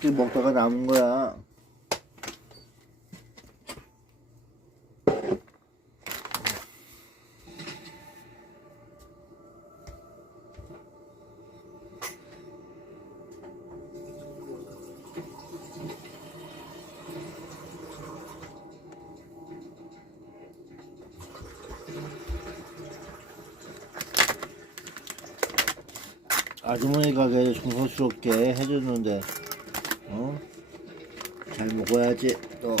어저께 먹다가 남은 거야. 아주머니 가게 정성스럽게 해줬는데 어? 잘 먹어야지 또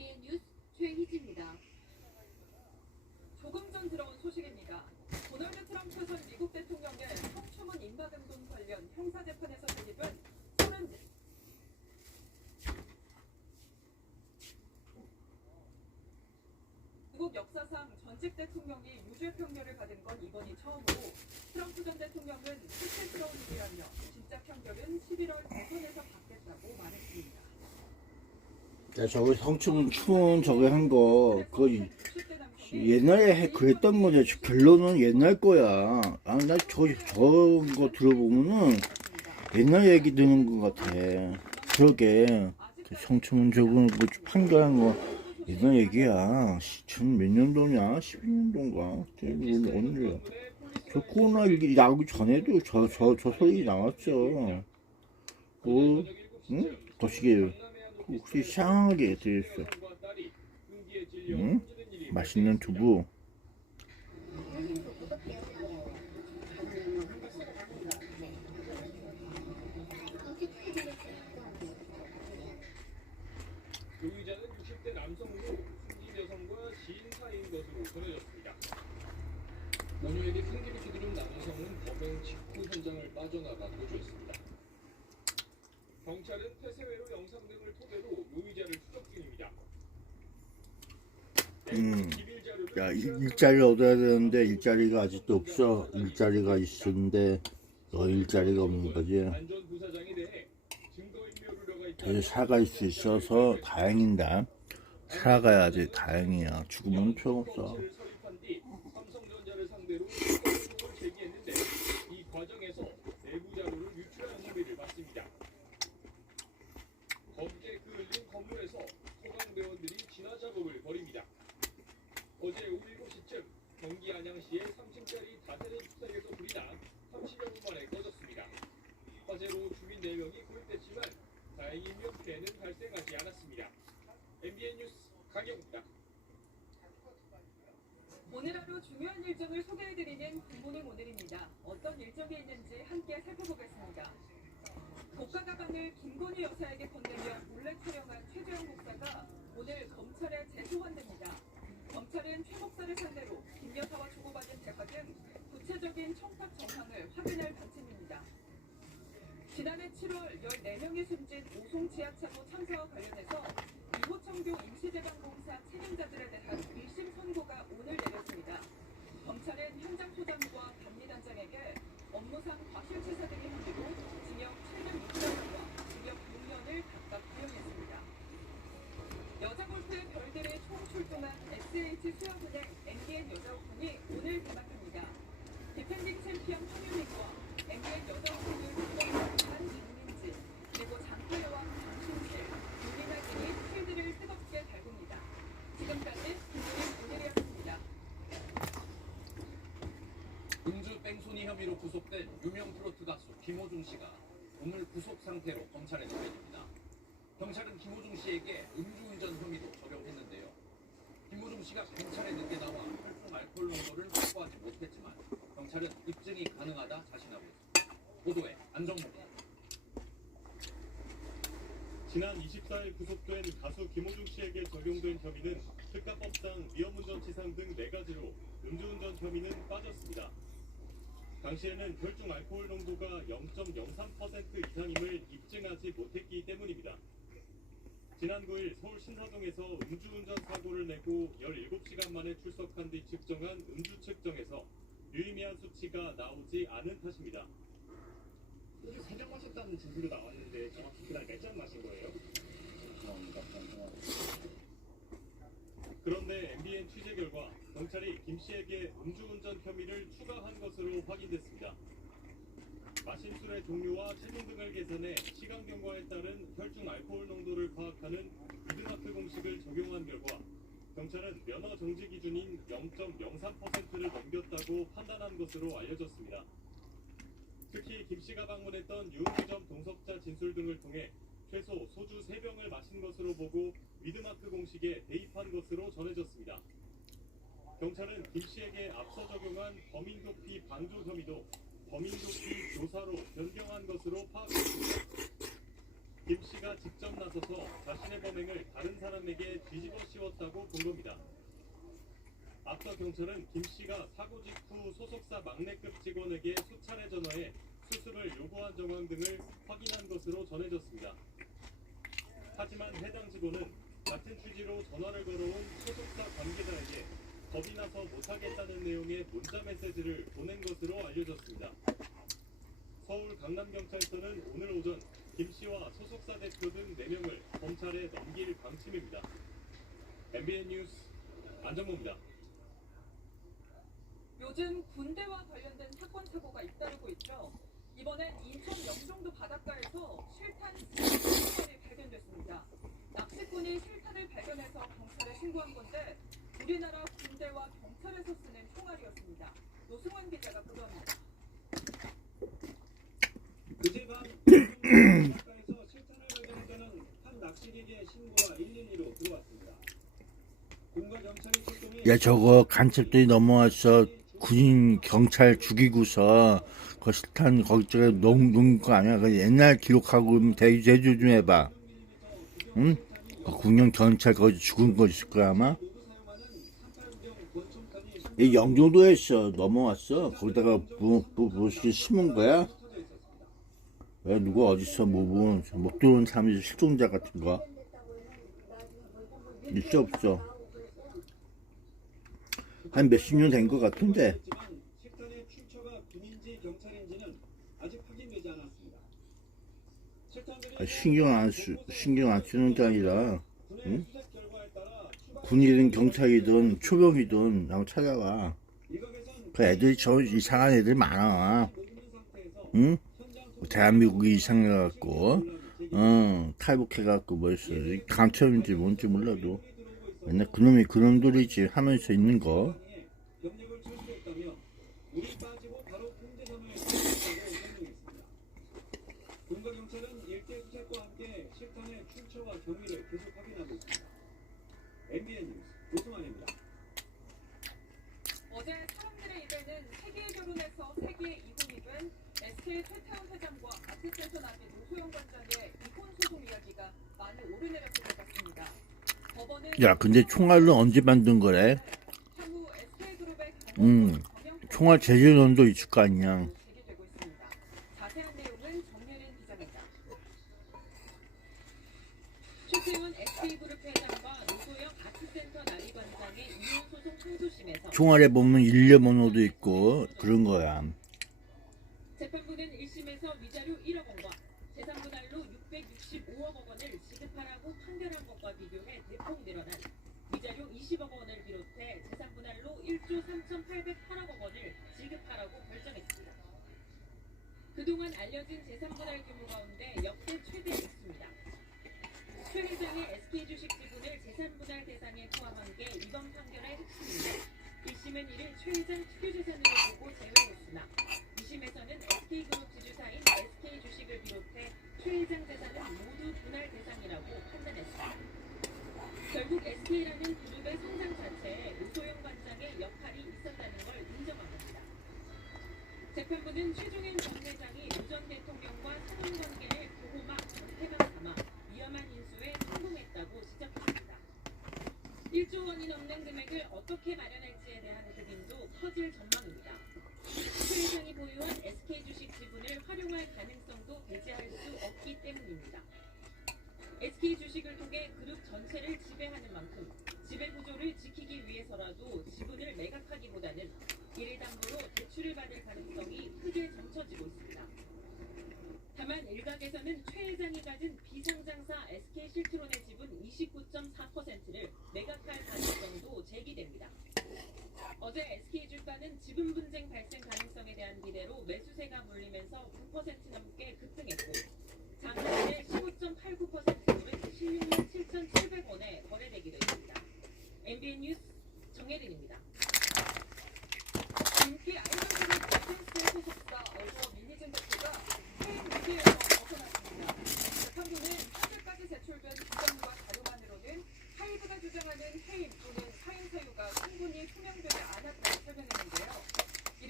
MBN 뉴스 최희지입니다. 조금 전 들어온 소식입니다. 도널드 트럼프 전 미국 대통령의 성추문 인과등본 관련 형사 재판에서 제기된 30... 미국 역사상 전직 대통령이 유죄 평결을 받은 건 이번이 처음으로 트럼프 전 대통령은 실체스러운 일이라며 진짜 평결은 11월 대선에서 받겠다고 말했습니다. 야 저거 성추문 추문 저거 한 거 그거 이- 60대 남성이 옛날에 해- 그랬던 거지 결론은 옛날 거야. 아 나 저 저거 들어보면은 옛날 얘기 듣는 것 같아. 그러게. 그 성추문 저거 뭐 판결한 거 옛날 얘기야. 지금 몇 년도냐? 12년도인가? 언제야 저 코로나 일기 나오기 전에도 저 저 저 소리 나왔죠. 그 응? 거시기 혹시 샹하게 들었어 응? 맛있는 두부 용의자는 60대 남성으로 숨진 여성과 지인 사이인 것으로 전해졌습니다. 모녀에게 흉기를 휘두른 남성은 범행 직후 현장을 빠져나가 도주했습니다. 경찰은 폐쇄회로 영상 등을 토대로 용의자를 추적 중입니다. 음. 야 일- 일자리 얻어야 되는데 일자리가 아직도 없어 일자리가 있었는데 너 일자리가 없는 거지 있다. 살아갈 수 있어서 다행이다 살아가야지 다행이야 죽으면 소용없어 검찰을 설립한 뒤 삼성전자를 상대로 소송을 제기했는데 이 과정에서 내부 자료를 유출한 혐의를 받습니다. 검게 그을린 건물에서 소방대원들이 진화 작업을 벌입니다. 어제 오후 7시쯤 경기 안양시의 3층짜리 다세대 주택에서 불이 나 30여 분 만에 꺼졌습니다. 다행이며 피해는 발생하지 않았습니다. MBN 뉴스 강영입니다. 오늘 하루 중요한 일정을 소개해드리는 굿모닝 오늘입니다. 어떤 일정이 있는지 함께 살펴보겠습니다. 고가 가방을 김건희 여사에게 건네며 몰래 촬영한 최재형 목사가 오늘 검찰에 재소환됩니다. 검찰은 최 목사를 상대로 김 여사와 주고받은 대화 등 구체적인 청탁 정황을 확인할 방침입니다. 지난해 7월 14명이 숨진 오송 지하차도 참사와 관련해서 이호청교 임시재방공사 책임자들에 대한 1심 선고가 오늘 내렸습니다. 검찰은 현장 소장과 감리단장에게 업무상 과실치사 등의 혐의로 징역 7년 6개월과 징역 6년을 각각 구형했습니다. 여자 골프의 별들의 총 출동한 SH 수협은행 MBN 여자 오픈이 오늘 개막합니다. 디펜딩 챔피언 황유민과 MBN 여자 오픈을 두번 임민지 그리고 장타여왕 장신실, 윤리나 등이 필드를 뜨겁게 달굽니다. 지금까지 김우린 오늘이었습니다. 음주 뺑소니 혐의로 구속된 유명 트로트 가수 김호중 씨가 오늘 구속 상태로 검찰에 넘겨집니다. 경찰은 김호중 씨에게 음주운전 혐의도 적용했는데요. 김호중 씨가 경찰에 늦게 나와 혈중 알코올 농도를 확보하지 못했지만 경찰은 입증이 가능하다 자신하고 있습니다. 보도에 안정모입니다. 지난 24일 구속된 가수 김호중 씨에게 적용된 혐의는 특가법상 위험운전치상 등 4가지로 음주운전 혐의는 빠졌습니다. 당시에는 혈중 알코올 농도가 0.03% 이상임을 입증하지 못했기 때문입니다. 지난 9일 서울 신사동에서 음주운전 사고를 내고 17시간 만에 출석한 뒤 측정한 음주 측정에서 유의미한 수치가 나오지 않은 탓입니다. 세잔 마셨다는 증거로 나왔는데 정확히 그날 몇 잔 마신 거예요? 그런데 MBN 취재 결과 경찰이 김 씨에게 음주운전 혐의를 추가한 것으로 확인됐습니다. 마신 술의 종류와 체중 등을 계산해 시간 경과에 따른 혈중 알코올 농도를 파악하는 미드마크 공식을 적용한 결과 경찰은 면허 정지 기준인 0.03%를 넘겼다고 판단한 것으로 알려졌습니다. 특히 김 씨가 방문했던 유흥주점 동석자 진술 등을 통해 최소 소주 3병을 마신 것으로 보고 미드마크 공식에 대입한 것으로 전해졌습니다. 경찰은 김 씨에게 앞서 적용한 범인 도피 방조 혐의도 범인 도피 교사로 변경한 것으로 파악했습니다. 김 씨가 직접 나서서 자신의 범행을 다른 사람에게 뒤집어 씌웠다고 본 겁니다. 앞서 경찰은 김 씨가 사고 직후 소속사 막내급 직원에게 수차례 전화해 수습을 요구한 정황 등을 확인한 것으로 전해졌습니다. 하지만 해당 직원은 같은 취지로 전화를 걸어온 소속사 관계자에게 겁이 나서 못하겠다는 내용의 문자 메시지를 보낸 것으로 알려졌습니다. 서울 강남경찰서는 오늘 오전 김 씨와 소속사 대표 등 4명을 검찰에 넘길 방침입니다. MBN 뉴스 안정모입니다. 요즘 군대와 관련된 사건 사고가 잇따르고 있죠. 이번엔 인천 영종도 바닷가에서 실탄 실탄이 발견됐습니다. 납치꾼이 실탄을 발견해서 경찰에 신고한 건데 우리나라 군대와 경찰에서 쓰는 총알이었습니다. 노승환 기자가 보도합니다. 그제 밤 바닷가에서 실탄을 발견했다는 한 낚시객의 신고가 112로 들어왔습니다. 군과 경찰이 출동해 야 저거 간첩들이 넘어와서 군인 경찰 죽이고서 그 실탄 거기 저기 놓은 거 아니야? 그 옛날 기록하고 대 제주 좀 해봐. 응? 그 군용 경찰 거기 죽은 거 있을 거야 아마. 이 영종도에서 넘어왔어. 거기다가 뭐, 뭐, 무엇이 심은 거야? 왜 누가 어디서 뭐뭐 못 들어온 사람이 실종자 같은 거 있어 없어? 한 몇십 년 된 것 같은데 했지만 실탄의 출처가 군인지 경찰인지는 아직 확인되지 않았습니다. 실탄들이 아, 신경 안 쓰, 신경 안 쓰는 게 아니라 응? 군이든 경찰이든 초병이든 한번. 일각에선 그 애들이 저 이상한 애들 많아. 응? 현장 대한민국이 이상해갖고, 어 탈북해갖고 뭐였어? 간첩인지 뭔지 몰라도 맨날 그놈이 그놈들이지 하면서 있는 거. 병력을 철수했다며 물이 빠지고 바로 통제선을 설치했다고 설명했습니다. 군과 경찰은 일대 수색과 함께 실탄 경위를 계속 확인하고 있습니다. MBN 뉴스 조승환입니다. 어제 사람들의 입에는 세계 결혼에서 세계 이혼이 된 SK 최태원 회장과 아트센터 나비 노소영 관장의 이혼 소송 이 야, 근데 총알은 언제 만든 거래? 음, 총알 제조원도 있을 거 아니야. 총알에 보면 일련번호도 있고 그런 거야. 재판부는 1심에서 위자료 1억 원과 재산분할로 665억 원을 지급하라고 판결한 것과 늘어난 위자료 20억 원을 비롯해 재산 분할로 1조 3,808억 원을 지급하라고 결정했습니다. 그동안 알려진 재산 분할 규모 가운데 역대 최대였습니다. 최 회장의 SK 주식 지분을 재산 분할 대상에 포함한 게 이번 판결의 핵심인데 1심은 이를 최 회장 특유 재산으로 보고 제외했으나 2심에서는 SK그룹 지주사인 SK 주식을 비롯해 최 회장 재산은 모두 분할 대상이라고 판단했습니다. 결국 SK라는 그룹의 성장 자체에 노소영 관장의 역할이 있었다는 걸 인정한 겁니다. 재판부는 최종현 전 회장이 우전 대통령과 사돈 관계를 보호막 전태만 삼아 위험한 인수에 성공했다고 지적했습니다. 1조 원이 넘는 금액을 어떻게 마련할지에 대한 고민도 커질 전망입니다. 최 회장이 보유한 SK 주식 지분을 활용할 가능성도 배제할 수 없기 때문입니다. SK 전체를 지배하는 만큼 지배 구조를 지키기 위해서라도 지분을 매각하기보다는 이를 담보로 대출을 받을 가능성이 크게 점쳐지고 있습니다. 다만 일각에서는 최 회장이 가진 비상장사 SK 실트론의 지분 29.4%를 매각할 가능성도 제기됩니다. 어제 SK 주가는 지분 분쟁 발생 가능성에 대한 기대로 매수세가 몰리면서 9% 넘게 급등했고 장날에 15.89% 오른 16만 7,700원에 거래되기도 했습니다.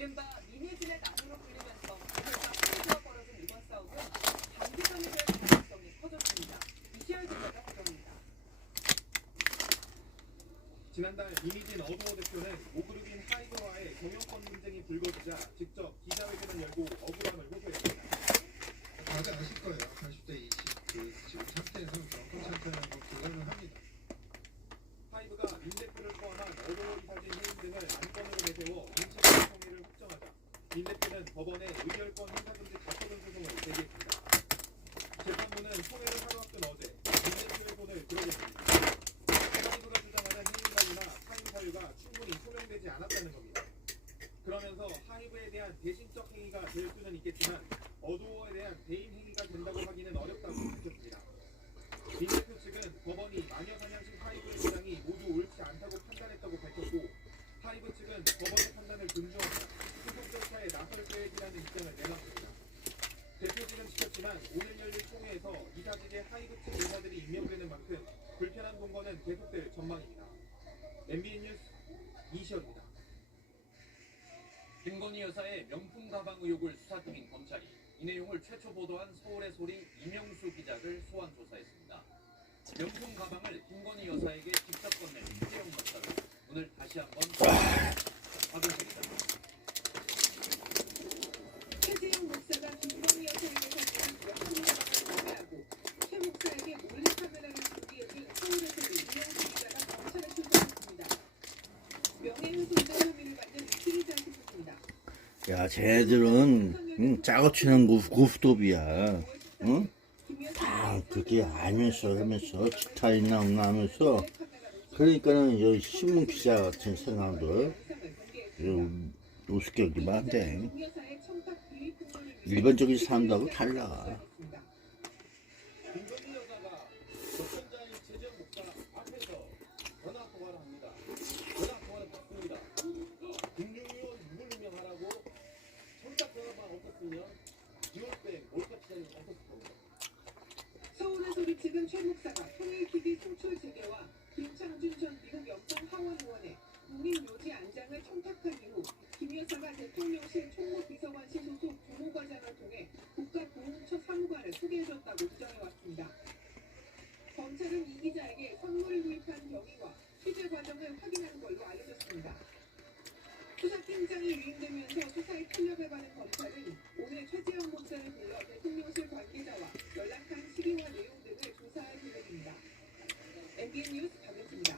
이른바 미니진의 나무로 불리면서 오늘과 하이브가 벌어진 이번 싸움은 단기간에 될 가능성이 커졌습니다. 이시열 기자가 보도합니다. 지난달 이미진 어도어 대표는 모그룹인 하이브와의 경영권 분쟁이 불거지자 직접 기자회견을 열고 억울함을 호소했습니다. 다들 아실 거예요. 80대 20, 그 지금 상태에서 정권 상태라는 거 불가능 합니다. 하이브가 민 대표를 포함한 어도어 이사진 해임 등을 안건으로 내세워 인식의 성의를 확정하자 민 대표는 법원에 의결권 행사금지 자초전 소송을 제기했습니다. 재판부는 소회를 하루 앞둔 어제 민 대표의 손을 들어줬습니다. 하이브가 주장하는 해임 사유나 사임 사유가 충분히 소명되지 않았다는 겁니다. 그러면서 하이브에 대한 대신적 행위가 될 수는 있겠지만 어도어에 대한 대인 행위가 된다고 하기는 어렵다고 밝혔습니다. 민 대표 측은 법원이 마녀 사냥식 하이브의 주장이 모두 옳지 않다고 판단했다고 밝혔고 하이브 측은 법원의 판단을 존중하며 소속 절차에 나설 계획이라는 입장을 내놨습니다. 대표직은 지켰지만 오늘 열릴 총회에서 이사직의 하이브 측 인사들이 임명되는 만큼 불편한 동거는 계속될 전망입니다. MBN 뉴스 이시현입니다. 김건희 여사의 명품 가방 의혹을 수사 중인 검찰이 이 내용을 최초 보도한 서울의 소리 이명수 기자를 소환 조사했습니다. 명품 가방을 김건희 여사에게 직접 건넨 최영 목사를 오늘 다시 한번 박은택 기자. 최재형 목사가 김건희 여사에게 선물한 명품 가방을 판매하고 최 목사에게 몰래카메라를 준비해준 서울에서 이명수 기자가 검찰에 출석했습니다. 명예훼손죄 혐의를 받는 피의자 신분입니다. 야, 응, 짜고 치는 고, 고스톱이야. 응? 다 그렇게 알면서 하면서 기타 있나 없나 하면서 그러니까는 여 신문 기자 같은 사람들 좀 우습게 여기만 한데 일반적인 사람들하고 달라. 최근 최 목사가 통일기비 송출재개와 김창준 전 미국 영장 하원 의원의 농림묘지 안장을 청탁한 이후 김 여사가 대통령실 총무비서관실 소속 주무과장을 통해 국가보훈처 사무관을 소개해줬다고 주장해왔습니다. 검찰은 이 기자에게 선물을 구입한 경위와 취재 과정을 확인한 걸로 알려졌습니다. 수사팀장이 위임되면서 수사에 탄력을 받은 검찰은 오늘 최재형 목사를 불러 대통령실 관계자와 연락한 시기와 내용 있습니다. MBN 뉴스 박은지입니다.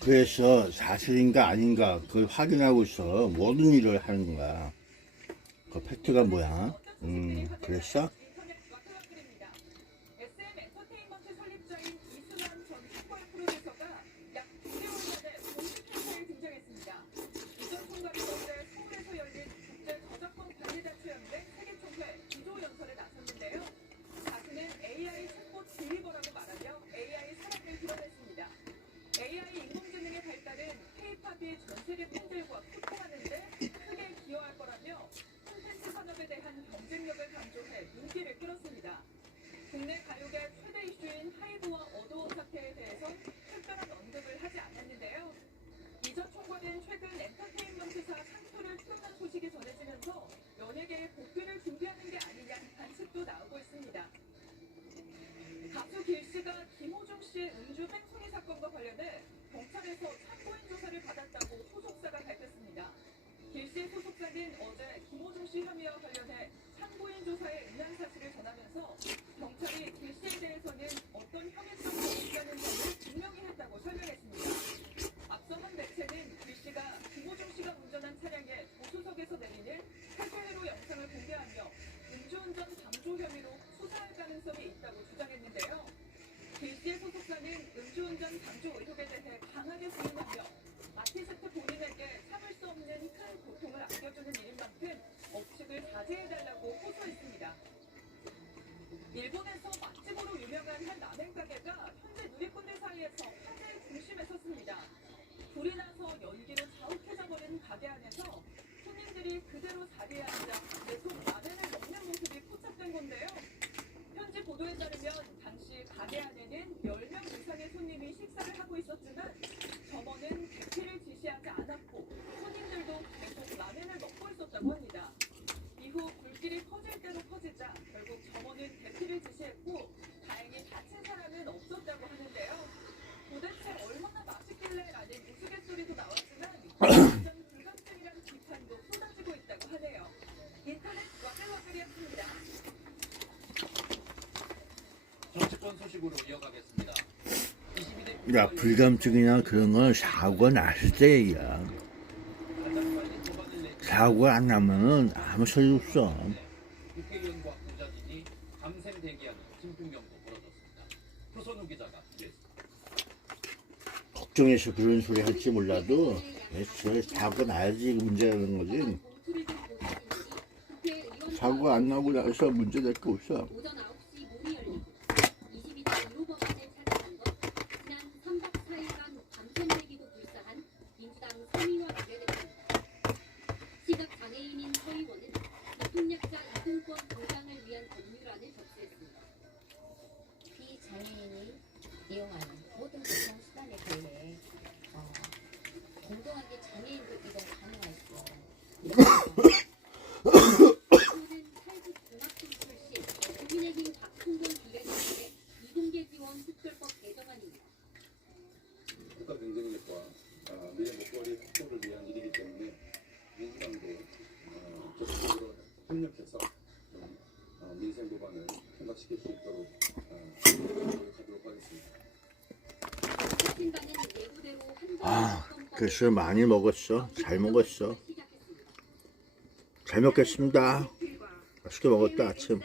그래서 사실인가 아닌가 그걸 확인하고서 모든 일을 하는 거야. 그 팩트가 뭐야? 음, 그랬어? Thank you. 야, 불감증이나 그런 건 사고가 났을 때야. 사고가 안 나면은 아무 소리 없어. 걱정해서 그런 소리 할지 몰라도 애초에 사고 나야지 그 문제라는 거지. 사고 안 나고 나서 문제 될 거 없어. 술 많이 먹었어. 잘 먹었어. 잘 먹겠습니다. 맛있게 먹었다, 아침.